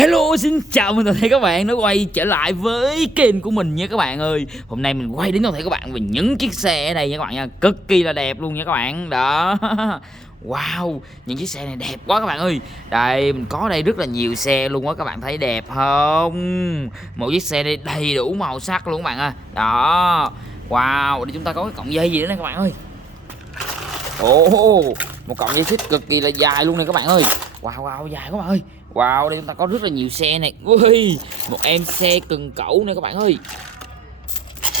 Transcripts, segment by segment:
Hello, xin chào mừng toàn thể các bạn đã quay trở lại với kênh của mình nha các bạn ơi. Hôm nay mình quay đến toàn thể các bạn về những chiếc xe ở đây nha các bạn nha. Cực kỳ là đẹp luôn nha các bạn. Đó. Wow, những chiếc xe này đẹp quá các bạn ơi. Đây, mình có đây rất là nhiều xe luôn á, các bạn thấy đẹp không? Một chiếc xe đây đầy đủ màu sắc luôn các bạn ơi. Đó. Wow, đây chúng ta có cái cọng dây gì nữa nè các bạn ơi. Ồ, một cọng dây xích cực kỳ là dài luôn nè các bạn ơi. Wow, dài các bạn ơi. Wow, đây chúng ta có rất là nhiều xe này. Ui, một em xe cần cẩu nè các bạn ơi.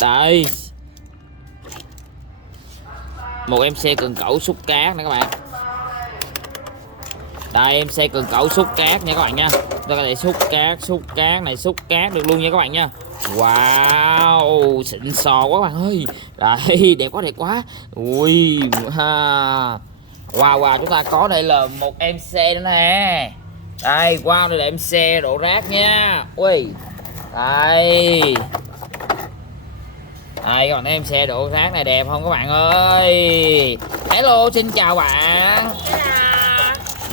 Đây, một em xe cần cẩu xúc cát nè các bạn. Đây, em xe cần cẩu xúc cát nha các bạn nha. Chúng ta có thể xúc cát này, xúc cát được luôn nha các bạn nha. Wow, xịn sò quá các bạn ơi. Đây, đẹp quá. Ui ha. Wow, chúng ta có đây là một em xe nữa nè. Đây, wow, đây là em xe đổ rác nha. Ui. Đây. Đây các bạn thấy em xe đổ rác này đẹp không các bạn ơi. Hello, xin chào bạn.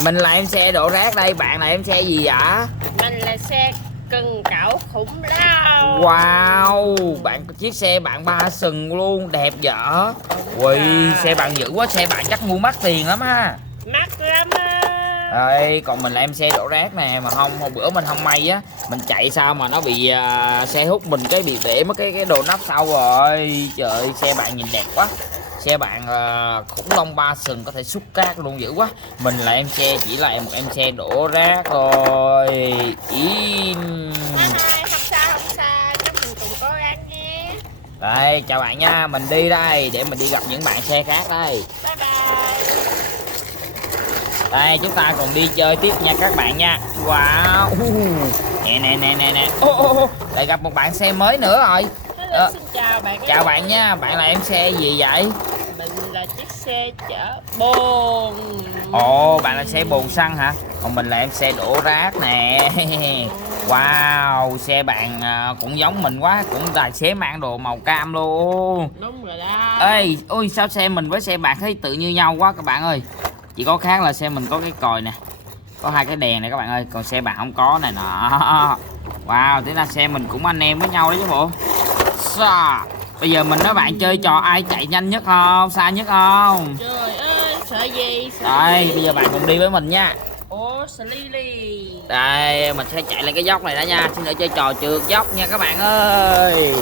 Mình là em xe đổ rác đây, bạn là em xe gì vậy? Mình là xe cần cẩu khủng long. Wow, bạn chiếc xe bạn 3 sừng luôn, đẹp dở. Ui, xe bạn dữ quá, xe bạn chắc mua mắc tiền lắm ha. Mắc lắm á. Đây, còn mình là em xe đổ rác nè, mà hôm bữa mình không may á, mình chạy sao mà nó bị xe hút mình cái bị để mất cái đồ nắp sau rồi. Trời ơi, xe bạn nhìn đẹp quá. Xe bạn khủng long 3 sừng có thể xúc cát luôn, dữ quá. Mình là em xe chỉ là một em xe đổ rác thôi. Không sao, chúc mình cùng cố gắng nhé. Đây, chào bạn nha, mình đi đây để mình đi gặp những bạn xe khác đây. Bye bye. Đây, chúng ta còn đi chơi tiếp nha các bạn nha. Wow. Nè. Lại gặp một bạn xe mới nữa rồi. Hello, xin chào bạn. Chào bạn nha, bạn là em xe gì vậy? Mình là chiếc xe chở bồn. Ồ, bạn là xe bồn xăng hả? Còn mình là em xe đổ rác nè. Wow, xe bạn cũng giống mình quá, cũng tài xế mang đồ màu cam luôn. Đúng rồi đó. Ê, ôi sao xe mình với xe bạn thấy tự như nhau quá các bạn ơi. Chỉ có khác là xe mình có cái còi nè, có hai cái đèn này các bạn ơi, còn xe bạn không có này nọ. Wow, thế là xe mình cũng anh em với nhau đấy chứ bộ. Sao? Bây giờ mình nói bạn chơi trò ai chạy nhanh nhất không, xa nhất không? Trời ơi, sợ gì? Đây, bây giờ bạn cùng đi với mình nha. Ủa, Slily. Đây, mình sẽ chạy lên cái dốc này đó nha. Xin lỗi, chơi trò trượt dốc nha các bạn ơi.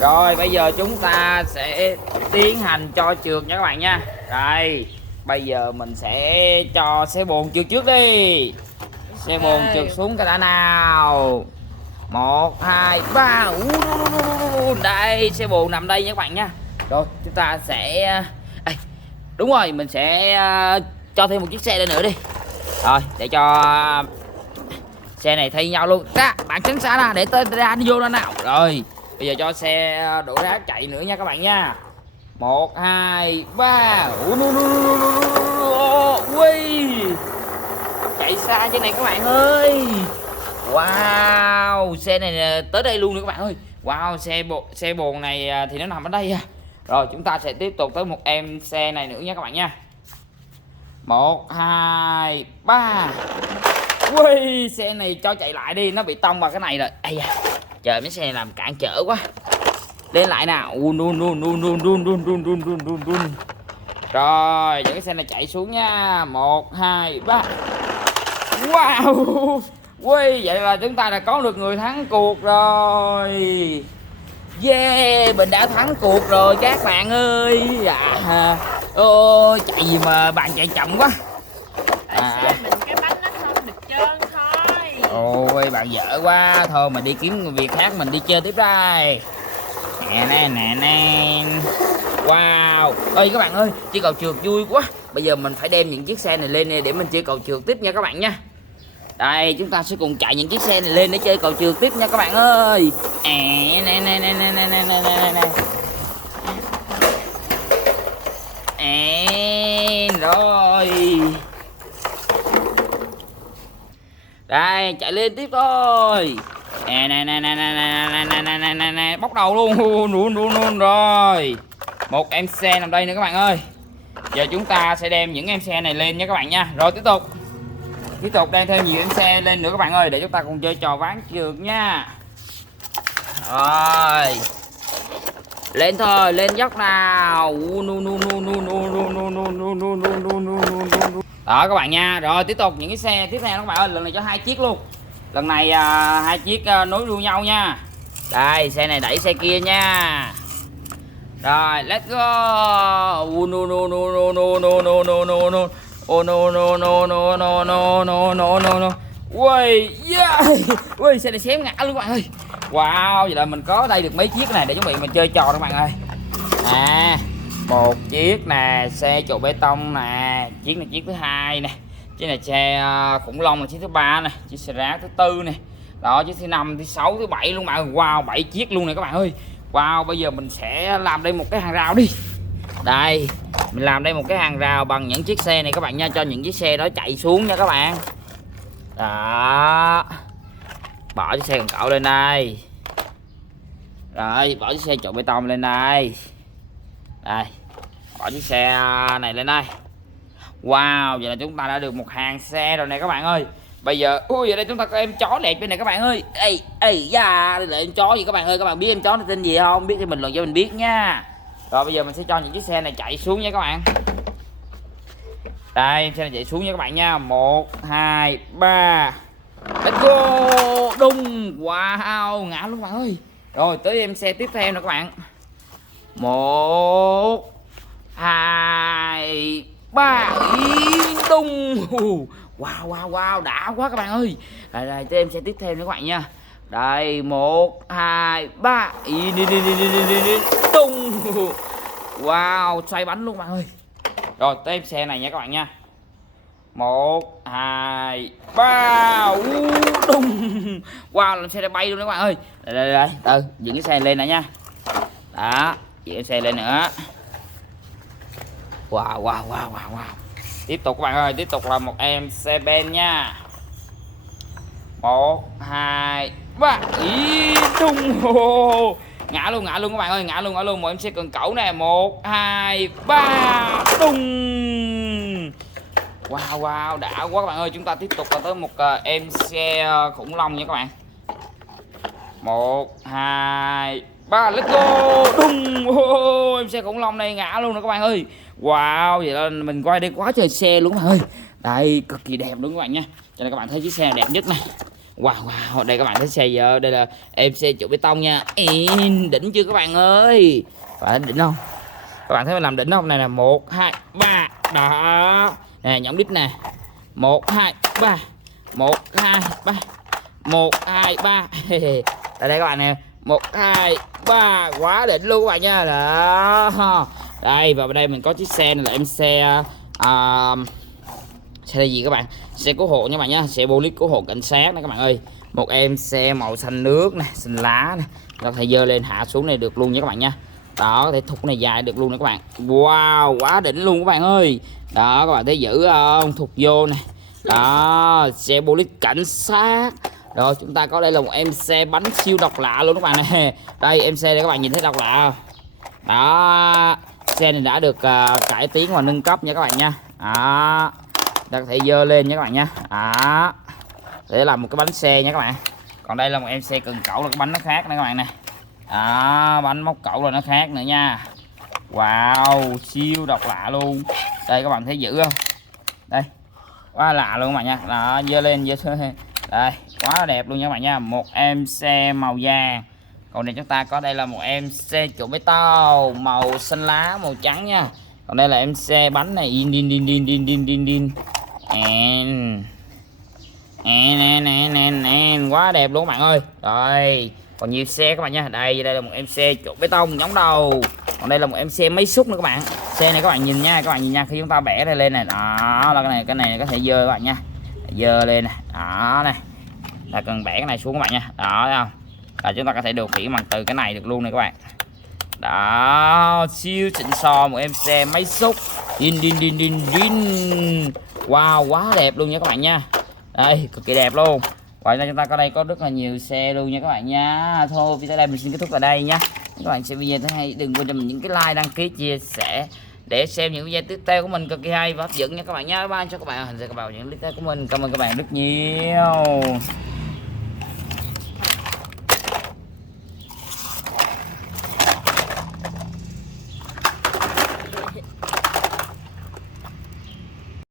Rồi, bây giờ chúng ta sẽ tiến hành cho trượt nha các bạn nha. Đây, bây giờ mình sẽ cho xe bồn trượt trước đi. Xe bồn trượt xuống cái đã nào. 1, 2, 3. Đây, xe bồn nằm đây nha các bạn nha. Rồi, chúng ta sẽ đúng rồi, mình sẽ cho thêm một chiếc xe lên nữa đi. Rồi, để cho xe này thay nhau luôn. Ra, bạn tránh xa ra để tới ra đi vô ra nào. Rồi, bây giờ cho xe đổ rác chạy nữa nha các bạn nha. 1, 2, 3. Ui, chạy xa trên này các bạn ơi. Wow, xe này tới đây luôn nữa các bạn ơi. Wow, xe bồn này thì nó nằm ở đây à. Rồi, chúng ta sẽ tiếp tục tới một em xe này nữa nha các bạn nha. 1, 2, 3. Ui, xe này cho chạy lại đi, nó bị tông vào cái này rồi. Ây da, trời, mấy xe này làm cản trở quá. Lên lại nào. Rồi, những cái xe này chạy xuống nha. 1, 2, 3. Wow. Ui, vậy là chúng ta đã có được người thắng cuộc rồi. Yeah, mình đã thắng cuộc rồi các bạn ơi. Ôi, chạy gì mà bạn chạy chậm quá. Xe mình cái bánh nó không được trơn thôi. Ôi, bạn dở quá. Thôi mình đi kiếm việc khác, mình đi chơi tiếp đây. Nè. Wow. Ơi các bạn ơi, chơi cầu trượt vui quá. Bây giờ mình phải đem những chiếc xe này lên để mình chơi cầu trượt tiếp nha các bạn nha. Đây, chúng ta sẽ cùng chạy những chiếc xe này lên để chơi cầu trượt tiếp nha các bạn ơi. Rồi. Đây, chạy lên tiếp thôi. Nè, bóc đầu luôn rồi. Một em xe nằm đây nữa các bạn ơi. Giờ chúng ta sẽ đem những em xe này lên nha các bạn nha. Rồi tiếp tục. tiếp tục đang thêm nhiều em xe lên nữa các bạn ơi, để chúng ta cùng chơi trò ván trượt nha. Rồi lên thôi, lên dốc nào. Đó các bạn nha. Rồi tiếp tục những cái xe tiếp theo các bạn ơi, lần này cho 2 chiếc luôn. Lần này 2 chiếc nối đuôi nhau nha. Đây xe này đẩy xe kia nha. Rồi let's go. No. Ui yeah. Ui xe này xém ngã luôn các bạn ơi. Wow, vậy là mình có đây được mấy chiếc này để chuẩn bị mình chơi trò các bạn ơi. À, một chiếc nè, xe trụ bê tông nè, chiếc này chiếc thứ hai nè, chiếc này xe khủng long là chiếc thứ ba nè, chiếc xe rá thứ tư nè, đó chiếc thứ năm, thứ sáu, thứ bảy luôn bạn. Wow, 7 chiếc luôn này các bạn ơi. Wow, bây giờ mình sẽ làm đây một cái hàng rào đi. Đây, mình làm đây một cái hàng rào bằng những chiếc xe này các bạn nha, cho những chiếc xe đó chạy xuống nha các bạn. Đó, bỏ chiếc xe cần cẩu lên đây. Rồi bỏ chiếc xe trộn bê tông lên đây. Đây bỏ chiếc xe này lên đây. Wow, vậy là chúng ta đã được một hàng xe rồi này các bạn ơi. Bây giờ ui ở đây chúng ta có em chó đẹp bên này các bạn ơi. Ê da, đây là em chó gì các bạn ơi. Các bạn biết em chó này tên gì không? Biết thì bình luận cho mình biết nha. Rồi bây giờ mình sẽ cho những chiếc xe này chạy xuống nha các bạn. Đây xe này chạy xuống nha các bạn nha. 1 2 3. Let's go. Đùng. Wow, ngã luôn các bạn ơi. Rồi tới em xe tiếp theo nè các bạn. 1 2 3. Đùng. Wow, đã quá các bạn ơi. Đây tới em xe tiếp theo nữa các bạn nha. Đây 1 2 3. Đi. Đùng. Wow, xoay bánh luôn các bạn ơi. Rồi tới em xe này nha các bạn nha. 1 2 3. Đùng. Wow, làm xe đã bay luôn các bạn ơi. Đây từ dựng cái xe lên nè nha. Đó, dựng cái xe lên nữa. Wow. Tiếp tục các bạn ơi, tiếp tục là một em xe ben nha. 1 2 3. Đùng. Ngã luôn các bạn ơi, ngã luôn. Một em xe cần cẩu nè. 1 2 3. Đùng. Wow, đã quá các bạn ơi. Chúng ta tiếp tục là tới một em xe khủng long nha các bạn. 1 2 3. Let's go. Đùng. Em xe khủng long này ngã luôn nè các bạn ơi. Wow, vậy là mình quay đây quá trời xe luôn các bạn ơi. Đây cực kỳ đẹp luôn các bạn nha. Cho nên các bạn thấy chiếc xe đẹp nhất này. Wow, đây các bạn thấy xe giờ. Đây là em xe trụ bê tông nha. Đỉnh chưa các bạn ơi. Các bạn thấy đỉnh không? Các bạn thấy mình làm đỉnh không? Này là 1 2 3. Đó. Nè nhóm đít nè. 1 2 3. 1 2 3. 1 2 3. Đây các bạn nè. 1 2 3. Quá đỉnh luôn các bạn nha. Đó. Đây và bên đây mình có chiếc xe này là em xe xe gì các bạn? Xe cứu hộ nha các bạn nha. Xe bô lít cứu hộ cảnh sát nè các bạn ơi. Một em xe màu xanh nước nè, xanh lá nè. Có thể dơ lên hạ xuống này được luôn nha các bạn nha. Đó, có thể thục này dài được luôn nè các bạn. Wow, quá đỉnh luôn các bạn ơi. Đó, các bạn thấy giữ không? Thục vô nè. Đó, xe bô lít cảnh sát. Rồi chúng ta có đây là một em xe bánh siêu độc lạ luôn các bạn này. Đây em xe đây các bạn nhìn thấy độc lạ không? Đó, xe này đã được cải tiến và nâng cấp nha các bạn nha. Đó, ta có thể dơ lên nha các bạn nha. Đó, để làm một cái bánh xe nha các bạn. Còn đây là một em xe cần cẩu, là cái bánh nó khác nè các bạn nè. Đó, bánh móc cẩu là nó khác nữa nha. Wow, siêu độc lạ luôn. Đây các bạn thấy dữ không? Đây, quá lạ luôn các bạn nha. Đó, dơ lên. Đây, quá đẹp luôn nha các bạn nha. Một em xe màu vàng. Còn này chúng ta có đây là một em xe trụ bê tông màu xanh lá, màu trắng nha. Còn đây là em xe bánh này. Quá đẹp luôn các bạn ơi. Rồi còn nhiều xe các bạn nha. Đây là một em xe trụ bê tông giống đầu. Còn đây là một em xe máy xúc nữa các bạn. Xe này các bạn nhìn nha, khi chúng ta bẻ đây lên này, đó là cái này có thể dơ các bạn nha. Dơ lên nè. Đó này. Là cần bẻ cái này xuống các bạn nha. Đó thấy không? Là chúng ta có thể điều khiển bằng từ cái này được luôn này các bạn. Đó, siêu xịn sò, một em xe máy xúc. Wow, quá đẹp luôn nha các bạn nha. Đây, cực kỳ đẹp luôn. Vậy nên chúng ta có đây có rất là nhiều xe luôn nha các bạn nha. Thôi, tới đây mình xin kết thúc tại đây nha. Các bạn xem video thấy hay đừng quên cho mình những cái like, đăng ký, chia sẻ để xem những video tiếp theo của mình cực kỳ hay và hấp dẫn nha các bạn nhé. Bye cho các bạn, hình sẽ vào những clip tiếp theo của mình. Cảm ơn các bạn rất nhiều.